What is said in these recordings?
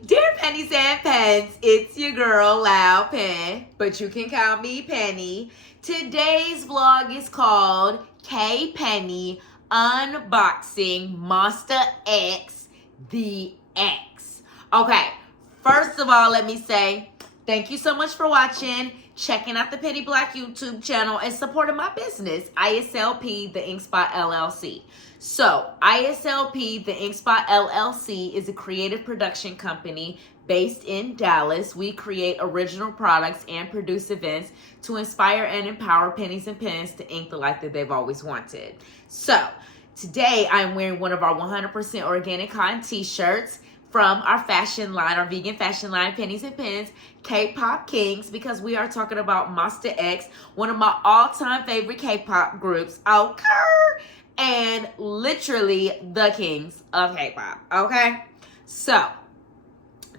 Dear Pennies and Pens, it's your girl, Loud Pen, but you can call me Penny. Today's vlog is called K Penny Unboxing MONSTA X the X. Okay, first of all, let me say thank you so much for watching, checking out the Penny Black YouTube channel, and supporting my business, ISLP, the Ink Spot LLC. So, ISLP, the Ink Spot LLC, is a creative production company based in Dallas. We create original products and produce events to inspire and empower pennies and pens to ink the life that they've always wanted. So, today I'm wearing one of our 100% organic cotton t-shirts from our fashion line, our vegan fashion line, Pennies and Pens, K-Pop Kings, because we are talking about MONSTA X, one of my all-time favorite K-pop groups, okay? And literally the kings of K-pop, okay? So,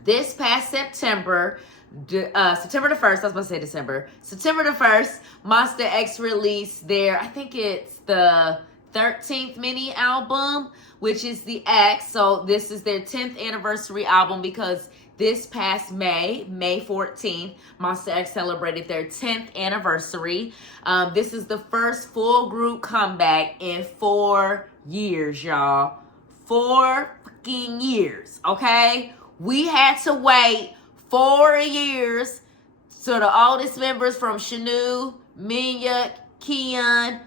this past September the 1st, I was about to say December, September the 1st, MONSTA X released their, I think it's the 13th mini album, which is the X. So this is their 10th anniversary album because this past May 14th, MONSTA X celebrated their 10th anniversary. This is the first full group comeback in 4 years, y'all. 4 fucking years, okay? We had to wait 4 years so the oldest members from Shanu, Minya, Kian,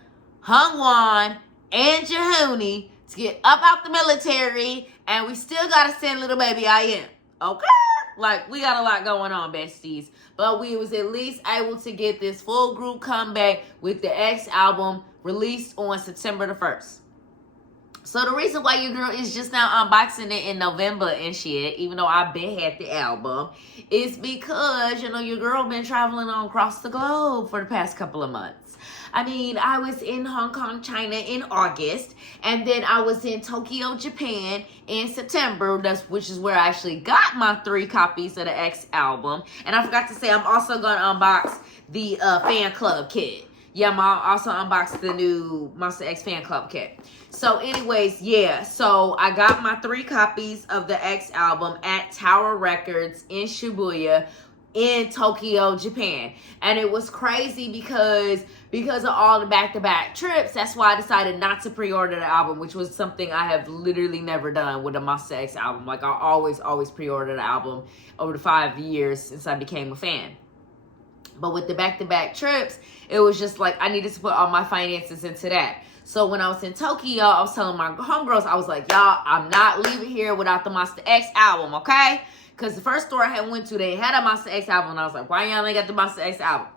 Hungwon, and Jahuni to get up out the military, and we still gotta send little baby IM. Okay? Like, we got a lot going on, besties. But we was at least able to get this full group comeback with the X album released on September the 1st. So the reason why your girl is just now unboxing it in November and shit, even though I've been had the album, is because, you know, your girl been traveling on across the globe for the past couple of months. I mean, I was in Hong Kong, China in August, and then I was in Tokyo, Japan in September, which is where I actually got my 3 copies of the X album. And I forgot to say, I'm also going to unbox the fan club kit. Yeah, I'm also unboxed the new MONSTA X fan club kit. So anyways, yeah, so I got my 3 copies of the X album at Tower Records in Shibuya in Tokyo, Japan. And it was crazy because of all the back-to-back trips. That's why I decided not to pre-order the album, which was something I have literally never done with a MONSTA X album. Like, I always pre-order the album over the 5 years since I became a fan. But with the back-to-back trips, it was just like I needed to put all my finances into that. So when I was in Tokyo, I was telling my homegirls, I was like, y'all, I'm not leaving here without the MONSTA X album, okay? Because the first store I had went to, they had a MONSTA X album, and I was like, why y'all ain't got the MONSTA X album?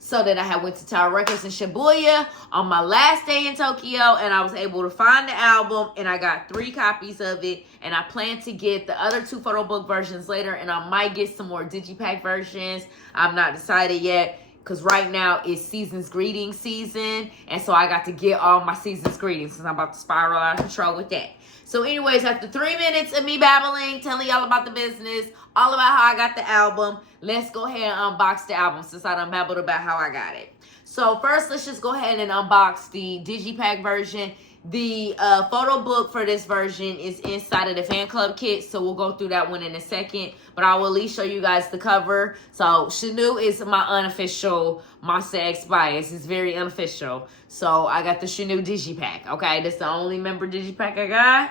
So then I had went to Tower Records in Shibuya on my last day in Tokyo, and I was able to find the album, and I got 3 copies of it, and I plan to get the other 2 photo book versions later, and I might get some more digipack versions. I'm not decided yet, because right now it's Season's Greetings season, and so I got to get all my Season's Greetings, because I'm about to spiral out of control with that. So anyways, after 3 minutes of me babbling, telling y'all about the business, all about how I got the album, let's go ahead and unbox the album since I done babbled about how I got it. So first, let's just go ahead and unbox the digipack version. The photo book for this version is inside of the fan club kit, so we'll go through that one in a second. But I will at least show you guys the cover. So Shanu is my unofficial MONSTA X bias. It's very unofficial. So I got the Shanu digipack. Okay, that's the only member digipack I got.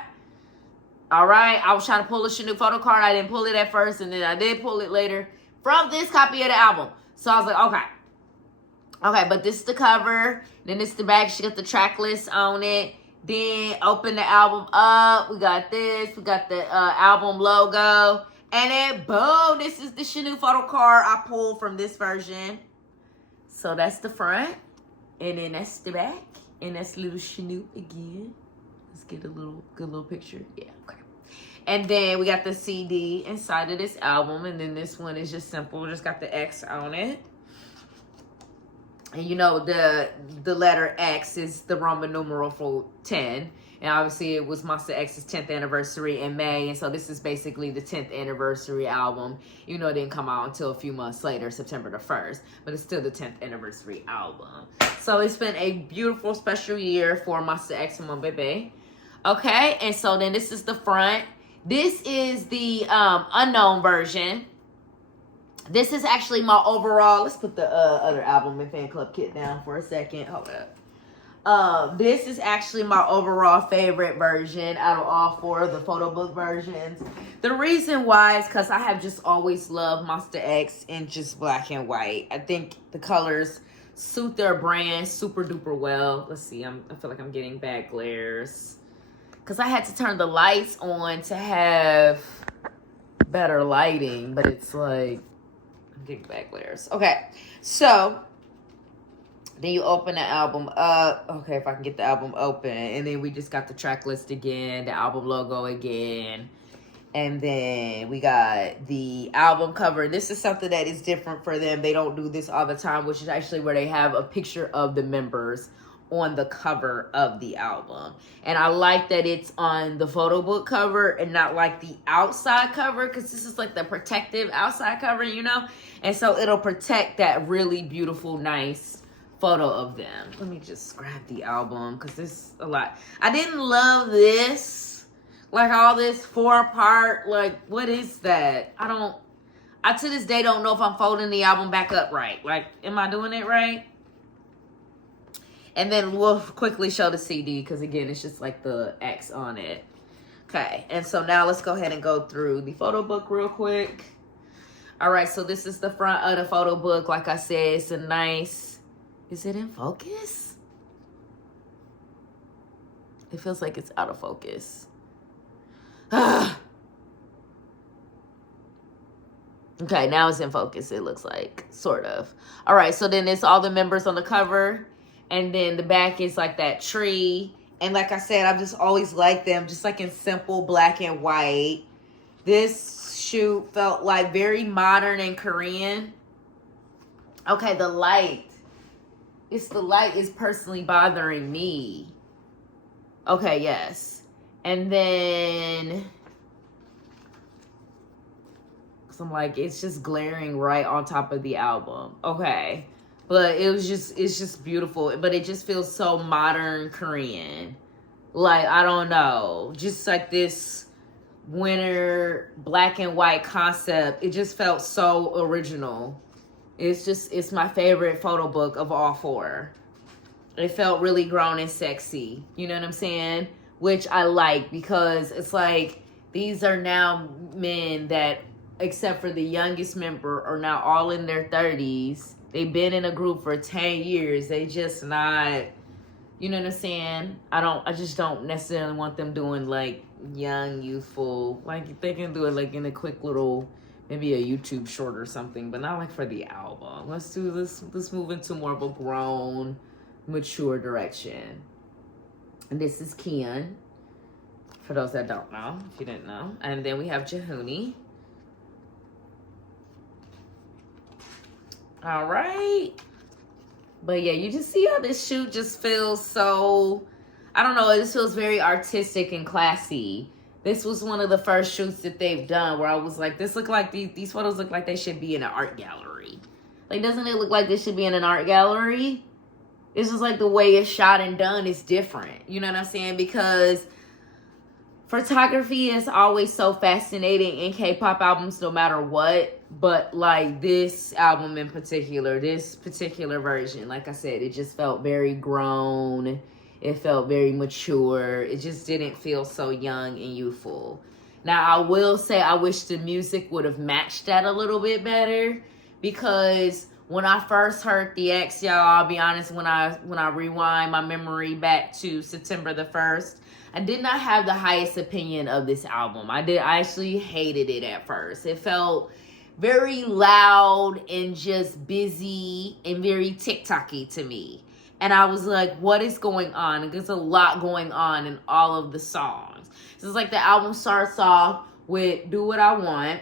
All right, I was trying to pull a Shanu photo card. I didn't pull it at first, and then I did pull it later from this copy of the album. So I was like, okay. Okay, but this is the cover. Then it's the back. She got the track list on it. Then open the album up. We got this. We got the album logo. And then, boom, this is the Shanu photo card I pulled from this version. So that's the front. And then that's the back. And that's little Shanu again. Let's get a good little picture. Yeah, okay. And then we got the CD inside of this album. And then this one is just simple. Just got the X on it. And you know, the letter X is the Roman numeral for 10. And obviously it was MONSTA X's 10th anniversary in May. And so this is basically the 10th anniversary album. You know, it didn't come out until a few months later, September the 1st. But it's still the 10th anniversary album. So it's been a beautiful, special year for MONSTA X and my baby. Okay, and so then this is the front. This is the unknown version. This is actually my overall. Let's put the other album and fan club kit down for a second. Hold up. This is actually my overall favorite version out of all four of the photo book versions. The reason why is because I have just always loved MONSTA X in just black and white. I think the colors suit their brand super duper well. Let's see, I feel like I'm getting bad glares because I had to turn the lights on to have better lighting, but it's like I'm getting bad glares. Okay, so then you open the album up. Okay, if I can get the album open. And then we just got the track list again, the album logo again. And then we got the album cover. This is something that is different for them. They don't do this all the time, which is actually where they have a picture of the members on the cover of the album. And I like that it's on the photo book cover and not like the outside cover, because this is like the protective outside cover, you know? And so it'll protect that really beautiful, nice photo of them. Let me just grab the album because this is a lot. I didn't love this. Like all this 4-part, like what is that? I to this day don't know if I'm folding the album back up right. Like, am I doing it right? And then we'll quickly show the CD because again, it's just like the X on it. Okay, and so now let's go ahead and go through the photo book real quick. All right, so this is the front of the photo book. Like I said, it's a nice, is it in focus? It feels like it's out of focus. Okay, now it's in focus, it looks like, sort of. All right, so then it's all the members on the cover, and then the back is like that tree. And like I said, I've just always liked them, just like in simple black and white. This shoot felt like very modern and Korean. Okay, the light. It's the light is personally bothering me. Okay, yes. And then, so I'm like, it's just glaring right on top of the album. Okay. But it's just beautiful. But it just feels so modern Korean. Like, I don't know. Just like this winter black and white concept. It just felt so original. It's my favorite photo book of all four. It felt really grown and sexy. You know what I'm saying? Which I like because it's like these are now men that, except for the youngest member, are now all in their 30s. They've been in a group for 10 years. They just not, you know what I'm saying? I just don't necessarily want them doing like young, youthful, like they can do it like in a quick little, maybe a YouTube short or something, but not like for the album. Let's do this. Let's move into more of a grown, mature direction. And this is Kian, for those that don't know, if you didn't know. And then we have Jahuni. All right. But yeah, you just see how this shoot just feels so, I don't know, it just feels very artistic and classy. This was one of the first shoots that they've done where I was like, this look like, these photos look like they should be in an art gallery. Like, doesn't it look like this should be in an art gallery? It's just like the way it's shot and done is different. You know what I'm saying? Because photography is always so fascinating in K-pop albums no matter what. But like this album in particular, this particular version, like I said, it just felt very grown. It felt very mature. It just didn't feel so young and youthful. Now, I will say I wish the music would have matched that a little bit better. Because when I first heard the X, y'all, I'll be honest, when I rewind my memory back to September the 1st, I did not have the highest opinion of this album. I actually hated it at first. It felt very loud and just busy and very TikTok-y to me. And I was like, what is going on? There's a lot going on in all of the songs. So it's like the album starts off with Do What I Want.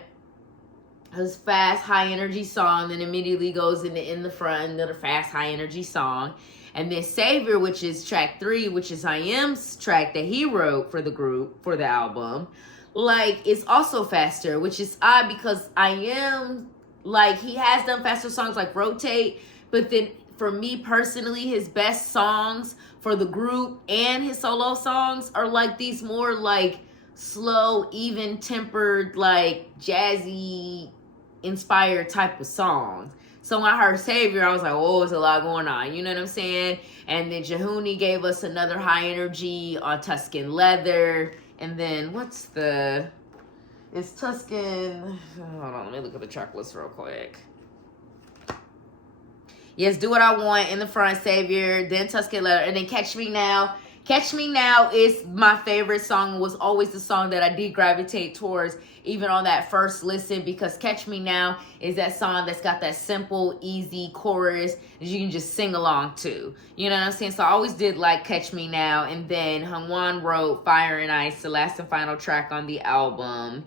This fast, high-energy song, then immediately goes into In the Front, another fast, high-energy song. And then Savior, which is track 3, which is hyung's track that he wrote for the group, for the album, like, it's also faster, which is odd because hyung, like, he has done faster songs like Rotate, but then for me personally, his best songs for the group and his solo songs are like these more like slow, even-tempered, like jazzy inspired type of songs. So when I heard Savior, I was like, oh, there's a lot going on. You know what I'm saying? And then Jehuni gave us another high energy on Tuscan Leather. And then it's Tuscan. Hold on, let me look at the track list real quick. Yes, Do What I Want in the front, Savior, then Tuscan Leather, and then Catch Me Now. Catch Me Now is my favorite song, was always the song that I did gravitate towards, even on that first listen, because Catch Me Now is that song that's got that simple, easy chorus that you can just sing along to. You know what I'm saying? So I always did like Catch Me Now, and then Hyung wrote Fire and Ice, the last and final track on the album.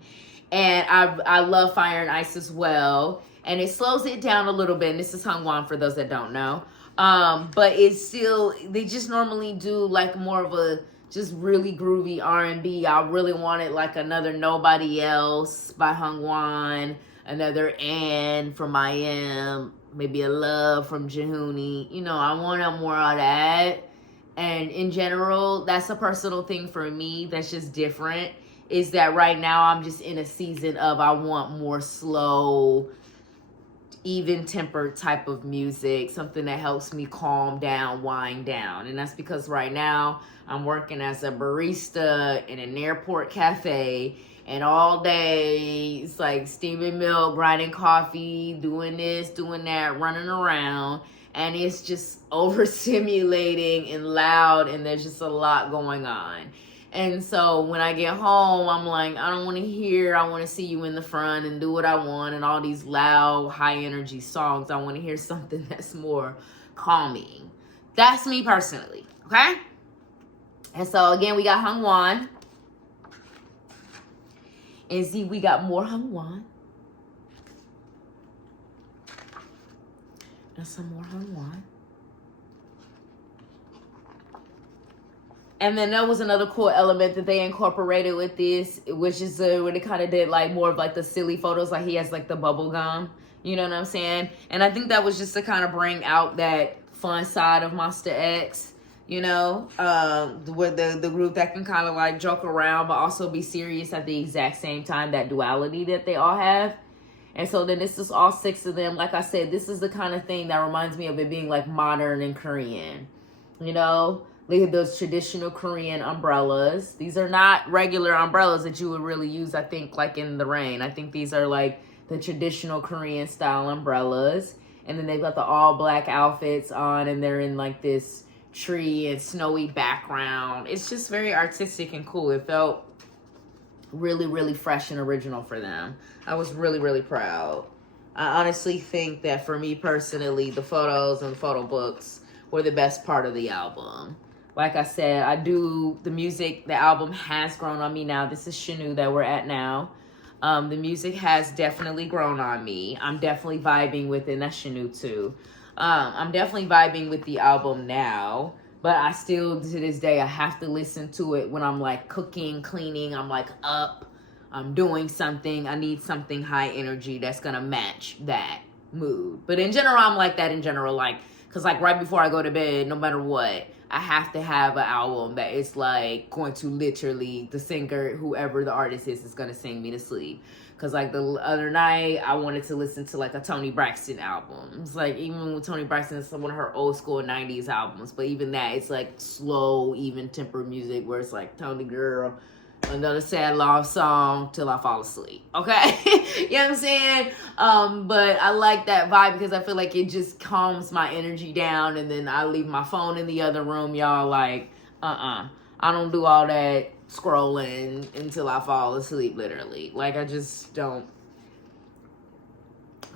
And I love Fire and Ice as well. And it slows it down a little bit. And this is Hyung for those that don't know. But it's still, they just normally do like more of a just really groovy R&B. I really wanted like another Nobody Else by Hyung, another And from I Am, maybe a Love from Jehuni. You know, I wanted more of that. And in general, that's a personal thing for me that's just different, is that right now I'm just in a season of I want more slow, even-tempered type of music, something that helps me calm down, wind down. And that's because right now I'm working as a barista in an airport cafe, and all day it's like steaming milk, grinding coffee, doing this, doing that, running around, and it's just overstimulating and loud, and there's just a lot going on. And so when I get home, I'm like, I don't want to hear, I want to see you in the front and do what I want and all these loud, high energy songs. I want to hear something that's more calming. That's me personally, okay? And so again, we got Hyung. And see, we got more Hyung. And some more Hyung. And then there was another cool element that they incorporated with this, which is when they kind of did like more of like the silly photos, like he has like the bubble gum, you know what I'm saying? And I think that was just to kind of bring out that fun side of MONSTA X, you know, with the group that can kind of like joke around but also be serious at the exact same time, that duality that they all have. And so then this is all 6 of them. Like I said, this is the kind of thing that reminds me of it being like modern and Korean, you know? Look at those traditional Korean umbrellas. These are not regular umbrellas that you would really use, I think, like in the rain. I think these are like the traditional Korean style umbrellas. And then they've got the all black outfits on, and they're in like this tree and snowy background. It's just very artistic and cool. It felt really, really fresh and original for them. I was really, really proud. I honestly think that for me personally, the photos and the photo books were the best part of the album. Like I said, the music, the album has grown on me now. This is Shanu that we're at now. The music has definitely grown on me. I'm definitely vibing with it. And that's Shanu too. I'm definitely vibing with the album now. But I still, to this day, I have to listen to it when I'm like cooking, cleaning. I'm like up. I'm doing something. I need something high energy that's going to match that mood. But in general, I'm like that in general. Like, because like right before I go to bed, no matter what, I have to have an album that is like going to literally, the singer, whoever the artist is going to sing me to sleep. Because like the other night, I wanted to listen to like a Toni Braxton album. It's like, even with Toni Braxton, it's one of her old school 90s albums. But even that, it's like slow, even tempered music where it's like, Toni girl, another sad love song till I fall asleep, okay? You know what I'm saying? But I like that vibe because I feel like it just calms my energy down, and then I leave my phone in the other room, y'all, like, I don't do all that scrolling until I fall asleep, literally. Like, I just don't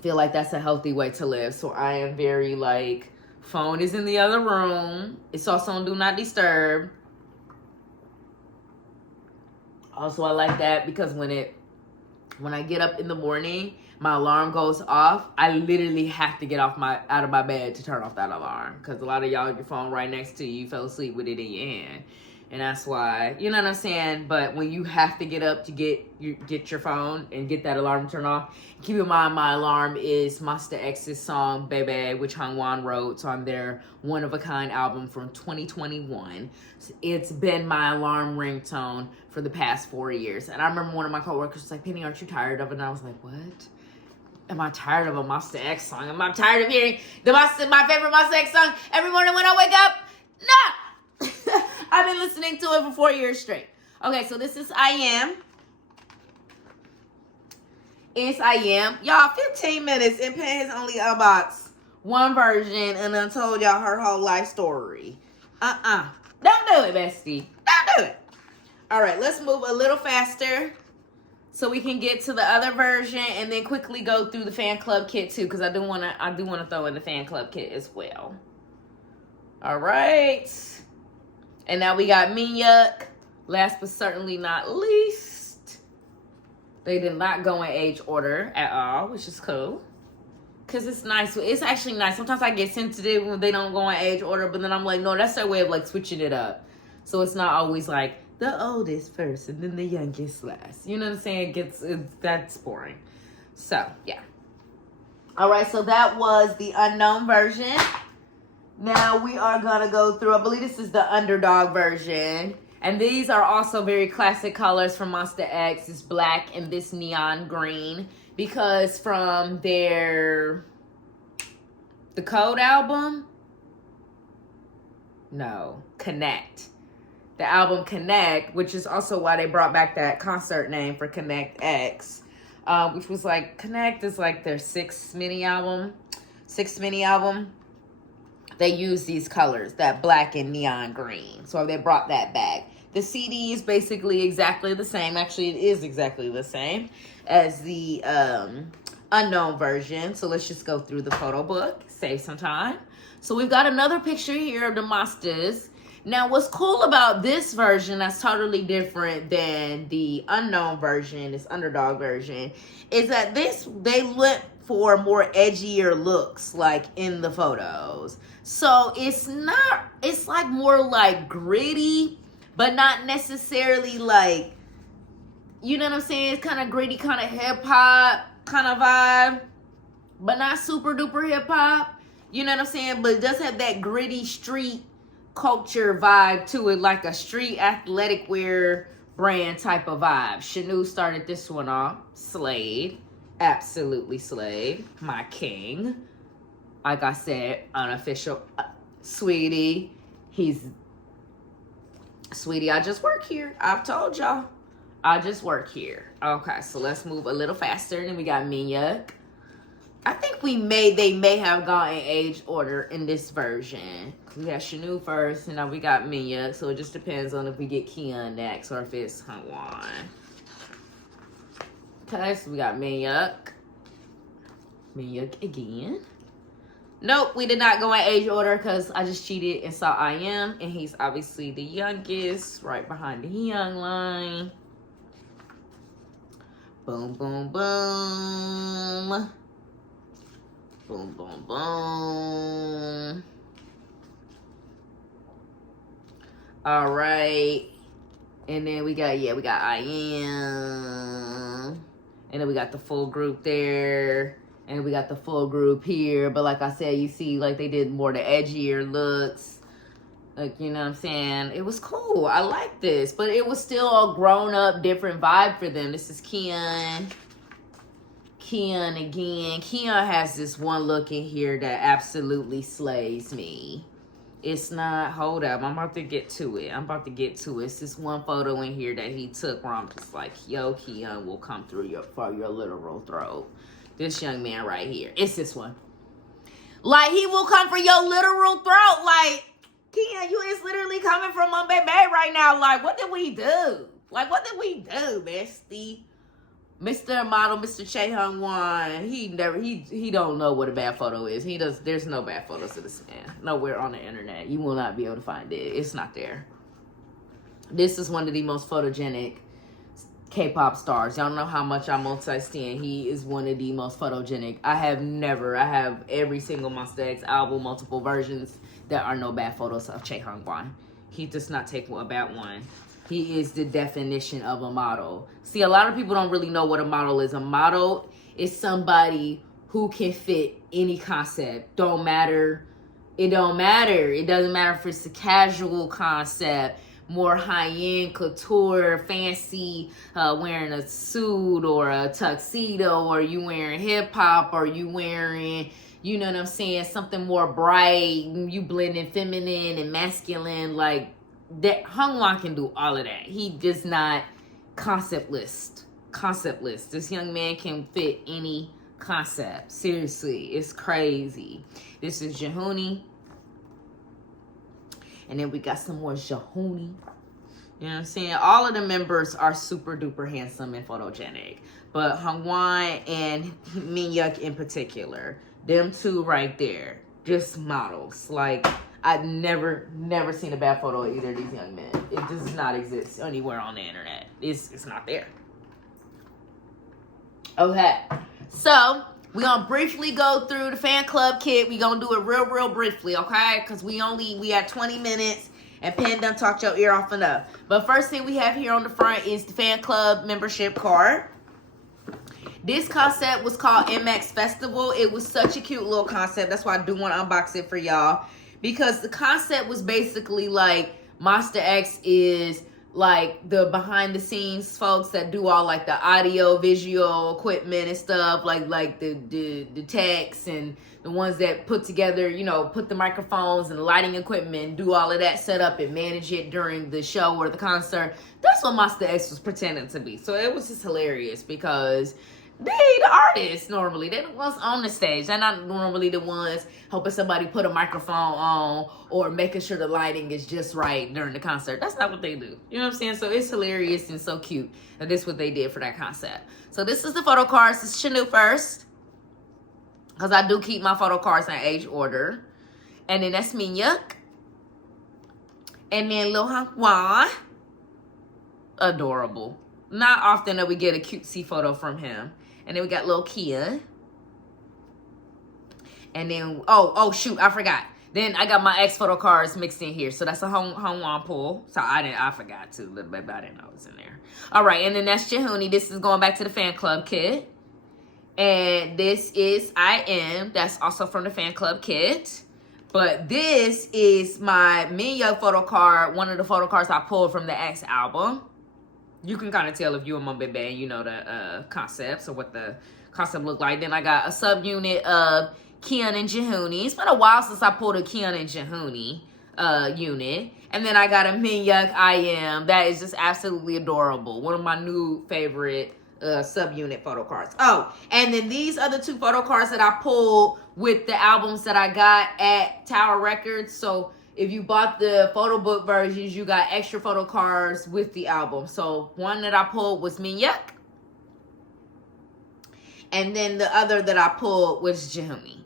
feel like that's a healthy way to live. So I am very, like, phone is in the other room. It's also on Do Not Disturb. Also, I like that because when I get up in the morning, my alarm goes off. I literally have to get out of my bed to turn off that alarm, because a lot of y'all, your phone right next to you, you fell asleep with it in your hand. And that's why, you know what I'm saying? But when you have to get up to get your phone and get that alarm turned off, keep in mind my alarm is MONSTA X's song, Baby, which Hyung wrote on their One of a Kind album from 2021. It's been my alarm ringtone for the past 4 years. And I remember one of my coworkers was like, Penny, aren't you tired of it? And I was like, what? Am I tired of a MONSTA X song? Am I tired of hearing my favorite MONSTA X song every morning when I wake up? No! I've been listening to it for 4 years straight. Okay, so this is I Am. It's I Am. Y'all, 15 minutes and Penn has only unboxed one version and then told y'all her whole life story. Don't do it, bestie. Don't do it. All right, let's move a little faster so we can get to the other version and then quickly go through the fan club kit too, because I do want to throw in the fan club kit as well. All right. And now we got Minhyuk. Last but certainly not least. They did not go in age order at all, which is cool. Because it's nice. It's actually nice. Sometimes I get sensitive when they don't go in age order, but then I'm like, no, that's their way of like switching it up. So it's not always like the oldest first and then the youngest last. You know what I'm saying? That's boring. So, yeah. All right, so that was the unknown version. Now we are going to go through, I believe this is the underdog version. And these are also very classic colors from MONSTA X. It's black and this neon green. Because from the Code album? No, Connect. The album Connect, which is also why they brought back that concert name for Connect X. Which was like, Connect is like their sixth mini album. They use these colors, that black and neon green. So they brought that back. The CD is basically exactly the same. Actually, it is exactly the same as the unknown version. So let's just go through the photo book, save some time. So we've got another picture here of the MONSTAs. Now, what's cool about this version that's totally different than the unknown version, this underdog version, is that they went for more edgier looks, like in the photos. So it's like more like gritty, but not necessarily like, you know what I'm saying? It's kind of gritty, kind of hip hop kind of vibe, but not super duper hip hop. You know what I'm saying? But it does have that gritty street culture vibe to it, like a street athletic wear brand type of vibe. Shanu started this one off. Slade. Absolutely Slade. My king. Like I said, unofficial. Sweetie. Sweetie, I just work here. I've told y'all. I just work here. Okay, so let's move a little faster. And then we got Minhyuk. I think they may have gone in age order in this version. We got Shanu first, and now we got Minhyuk. So it just depends on if we get Kian next or if it's Hyung. Okay, so we got Minhyuk. Minhyuk again. Nope, we did not go in age order because I just cheated and saw I Am. And he's obviously the youngest, right behind the hyung line. Boom, boom, boom. Boom, boom, boom. All right. And then we got I Am. And then we got the full group there. And we got the full group here. But like I said, you see, like they did more the edgier looks. Like, you know what I'm saying? It was cool. I like this. But it was still a grown-up, different vibe for them. This is Kian. Kian again. Kian has this one look in here that absolutely slays me. It's not, hold up, I'm about to get to it. It's this one photo in here that he took where I'm just like, yo, Kian will come through for your literal throat. This young man right here. It's this one. Like, he will come for your literal throat. Like, Kian, you is literally coming from my baby right now. Like, what did we do? Like, what did we do, bestie? Mr. Model, Mr. Chaehyung, he don't know what a bad photo is. There's no bad photos of this man. Nowhere on the internet. You will not be able to find it. It's not there. This is one of the most photogenic K-pop stars. Y'all know how much I'm multi-stan. He is one of the most photogenic. I have every single MONSTA X album, multiple versions. There are no bad photos of Chaehyung. He does not take a bad one. He is the definition of a model. See, a lot of people don't really know what a model is. A model is somebody who can fit any concept. Don't matter. It don't matter. It doesn't matter if it's a casual concept, more high-end, couture, fancy, wearing a suit or a tuxedo, or you wearing hip-hop, or you wearing, you know what I'm saying, something more bright, you blending feminine and masculine, like that. Hyung can do all of that. He does not concept list. This young man can fit any concept. Seriously, it's crazy. This is Jehuni. And then we got some more Jehuni. You know what I'm saying? All of the members are super duper handsome and photogenic. But Hyung and Minhyuk in particular, them two right there, just models. Like, I've never seen a bad photo of either of these young men. It does not exist anywhere on the internet. It's not there. Okay, so we're going to briefly go through the fan club kit. We're going to do it real briefly, okay? Because we had 20 minutes and Penn done talked your ear off enough. But first thing we have here on the front is the fan club membership card. This concept was called MX Festival. It was such a cute little concept. That's why I do want to unbox it for y'all. Because the concept was basically like MONSTA X is like the behind the scenes folks that do all like the audio visual equipment and stuff, like the techs and the ones that put together, you know, put the microphones and the lighting equipment and do all of that setup and manage it during the show or the concert. That's what MONSTA X was pretending to be. So it was just hilarious because they the artists normally. They're the ones on the stage. They're not normally the ones helping somebody put a microphone on or making sure the lighting is just right during the concert. That's not what they do. You know what I'm saying? So it's hilarious and so cute that this is what they did for that concept. So this is the photo cards. This is Shanu first, because I do keep my photo cards in age order. And then that's Minhyuk. And then Lil Hyung. Adorable. Not often that we get a cutesy photo from him. And then we got Lil Kia. And then, oh shoot, I forgot. Then I got my ex photo cards mixed in here. So that's a Hyung pull. So I forgot to a little bit, but I didn't know it was in there. All right, and then that's Jehuni. This is going back to the fan club kit. And this is I Am. That's also from the fan club kit. But this is my Minhyuk photo card. One of the photo cards I pulled from the X album. You can kind of tell if you're a Mumbai band, you know the concepts or what the concept look like. Then I got a subunit of Kian and Jehuni. It's been a while since I pulled a Kian and Jehuni unit. And then I got a Minhyuk I Am. That is just absolutely adorable. One of my new favorite subunit photo cards. Oh, and then these other two photo cards that I pulled with the albums that I got at Tower Records. So if you bought the photo book versions, you got extra photo cards with the album. So one that I pulled was Minhyuk. And then the other that I pulled was Jehuni.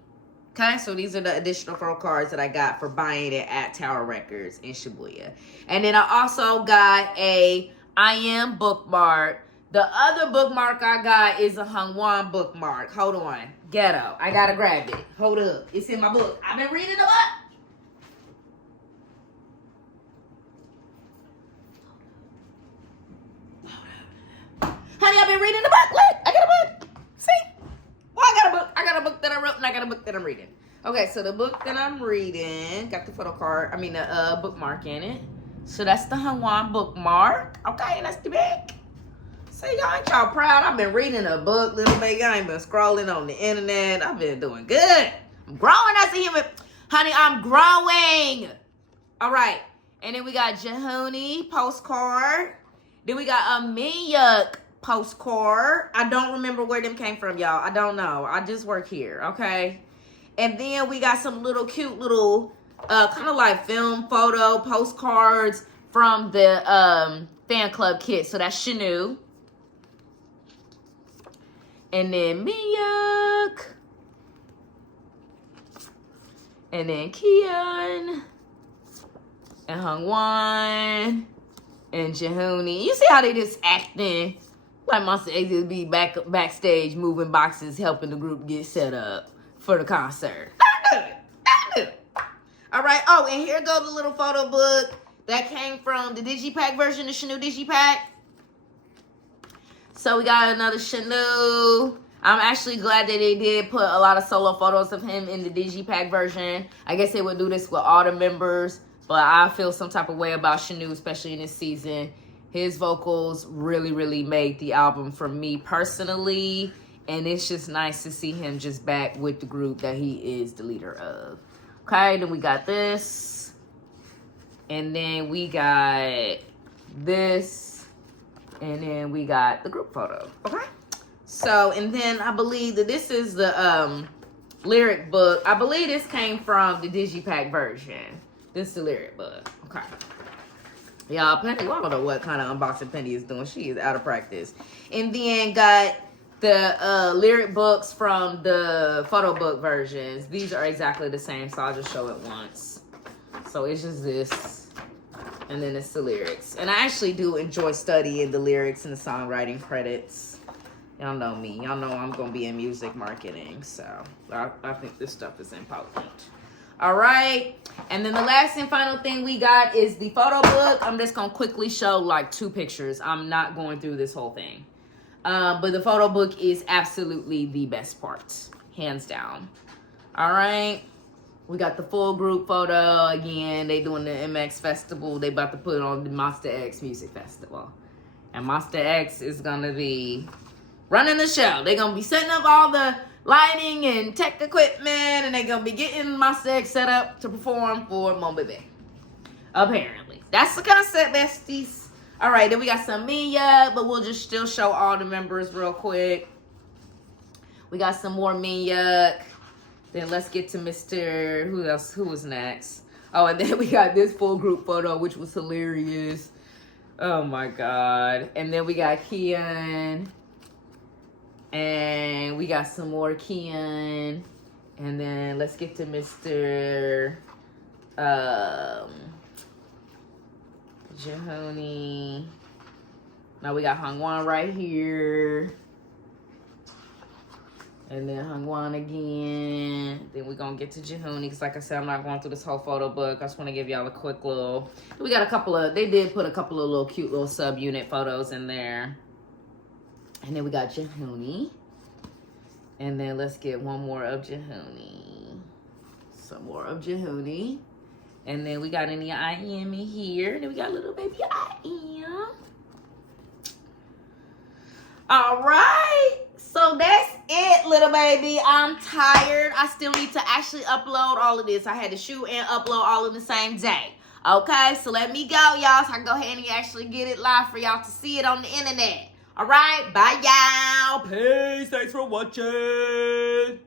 Okay, so these are the additional photo cards that I got for buying it at Tower Records in Shibuya. And then I also got a I Am bookmark. The other bookmark I got is a Hyung bookmark. Hold on. Ghetto. I gotta grab it. Hold up. It's in my book. I've been reading the book. Honey, I've been reading the book. Look, I got a book. See? Well, I got a book. I got a book that I wrote, and I got a book that I'm reading. Okay, so the book that I'm reading got the photo card. I mean, the bookmark in it. So that's the Hyung bookmark. Okay, that's the back. See, y'all ain't y'all proud. I've been reading a book, little baby. I ain't been scrolling on the internet. I've been doing good. I'm growing as a human. Honey, I'm growing. All right. And then we got Jehuni postcard. Then we got a Minhyuk postcard. I don't remember where them came from, y'all. I don't know. I just work here, okay? And then we got some little cute little kind of like film photo postcards from the fan club kit. So that's Shanu. And then Minhyuk. And then Kian. And Hyung. And Jehuni. You see how they just acting like MONSTA X just be backstage moving boxes, helping the group get set up for the concert. Don't do it. Don't do it. All right. Oh, and here goes the little photo book That came from the Digipack version, the Chanel Digipack. So we got another Chanel. I'm actually glad that they did put a lot of solo photos of him in the Digipack version. I guess they would do this with all the members, but I feel some type of way about Chanel, especially in this season. His vocals really, really made the album for me personally, and it's just nice to see him just back with the group that he is the leader of. Okay, then we got this, and then we got this, and then we got the group photo. Okay. So, and then I believe that this is the lyric book. I believe this came from the Digipack version. This is the lyric book. Okay. Y'all, Penny, well, I don't know what kind of unboxing Penny is doing. She is out of practice. And then got the lyric books from the photo book versions. These are exactly the same, so I'll just show it once. So it's just this. And then it's the lyrics. And I actually do enjoy studying the lyrics and the songwriting credits. Y'all know me. Y'all know I'm going to be in music marketing. So I think this stuff is important. All right. And then the last and final thing we got is the photo book. I'm just going to quickly show like 2 pictures. I'm not going through this whole thing. But the photo book is absolutely the best part. Hands down. All right. We got the full group photo. Again, they doing the MX Festival. They about to put on the MONSTA X Music Festival. And MONSTA X is going to be running the show. They're going to be setting up all the lighting and tech equipment, and they're going to be getting MONSTA X set up to perform for Mon Bébé. Apparently. That's the concept, besties. All right, then we got some Minya, but we'll just still show all the members real quick. We got some more Minya. Then let's get to Mr. Who else? Who was next? Oh, and then we got this full group photo, which was hilarious. Oh, my God. And then we got Kian. And we got some more Kian. And then let's get to Mr. Jahoni. Now we got Hongwan right here. And then Hongwan again. Then we're going to get to Jahoni. Because like I said, I'm not going through this whole photo book. I just want to give y'all a quick little... We got a couple of... They did put a couple of little cute little sub-unit photos in there. And then we got Jahoni. And then let's get one more of Jahoni. Some more of Jahoni. And then we got any I am in here. And then we got little baby I am. All right. So that's it, little baby. I'm tired. I still need to actually upload all of this. I had to shoot and upload all in the same day. Okay, so let me go, y'all, so I can go ahead and actually get it live for y'all to see it on the internet. All right, bye, y'all. Peace. Thanks for watching.